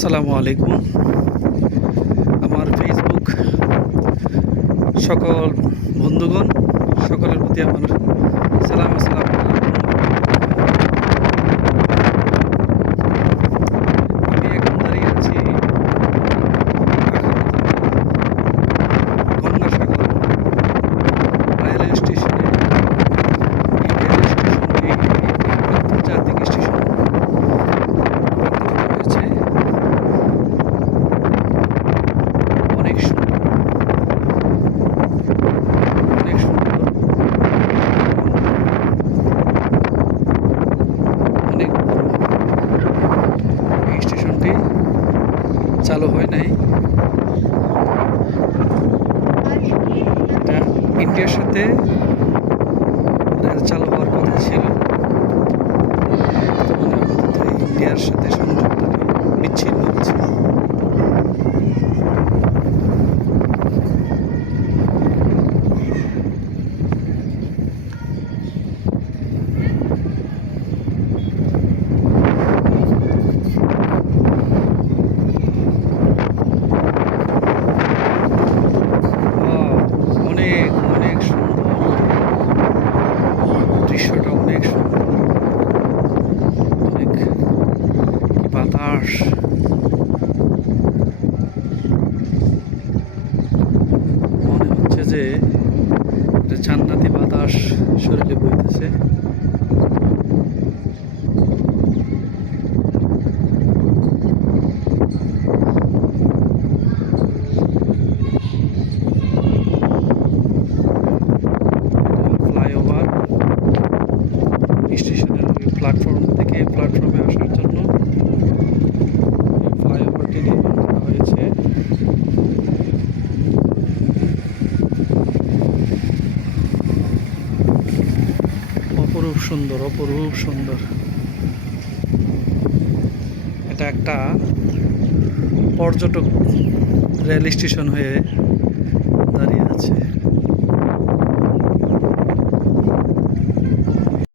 আসসালামু আলাইকুম। আমার ফেসবুক সকল বন্ধুগণ, সকলের প্রতি আমার আসসালামু আলাইকুম। আমি এখন দাঁড়িয়ে আছি গঙ্গাসাগর রেলওয়ে স্টেশনে। এই রেলওয়ে স্টেশনটি একটি আন্তর্জাতিক স্টেশন রয়েছে। অনেক সুন্দর, অনেক সুন্দর, অনেক বড়। এই স্টেশনটি চালু হয় নাই। এটা ইন্ডিয়ার সাথে রেল চালু হওয়ার কথা ছিল, বর্তমানে আপাতত ইন্ডিয়ার সাথে সংযুক্ত বিচ্ছিন্ন আছে। অনেক অনেক সুন্দর, দৃশ্যটা অনেক সুন্দর। অনেক কি বাতাস, মনে হচ্ছে যে এটা জান্নাতি বাতাস শরীরে বইতেছে। ফ্লাইওভার স্টেশনের ওই প্ল্যাটফর্ম থেকে প্ল্যাটফর্মে আসার জন্য ফ্লাইওভারটি নির্মাণ করা হয়েছে। অপরূপ সুন্দর, অপরূপ সুন্দর। এটা একটা পর্যটক রেল স্টেশন হয়ে দাঁড়িয়ে আছে।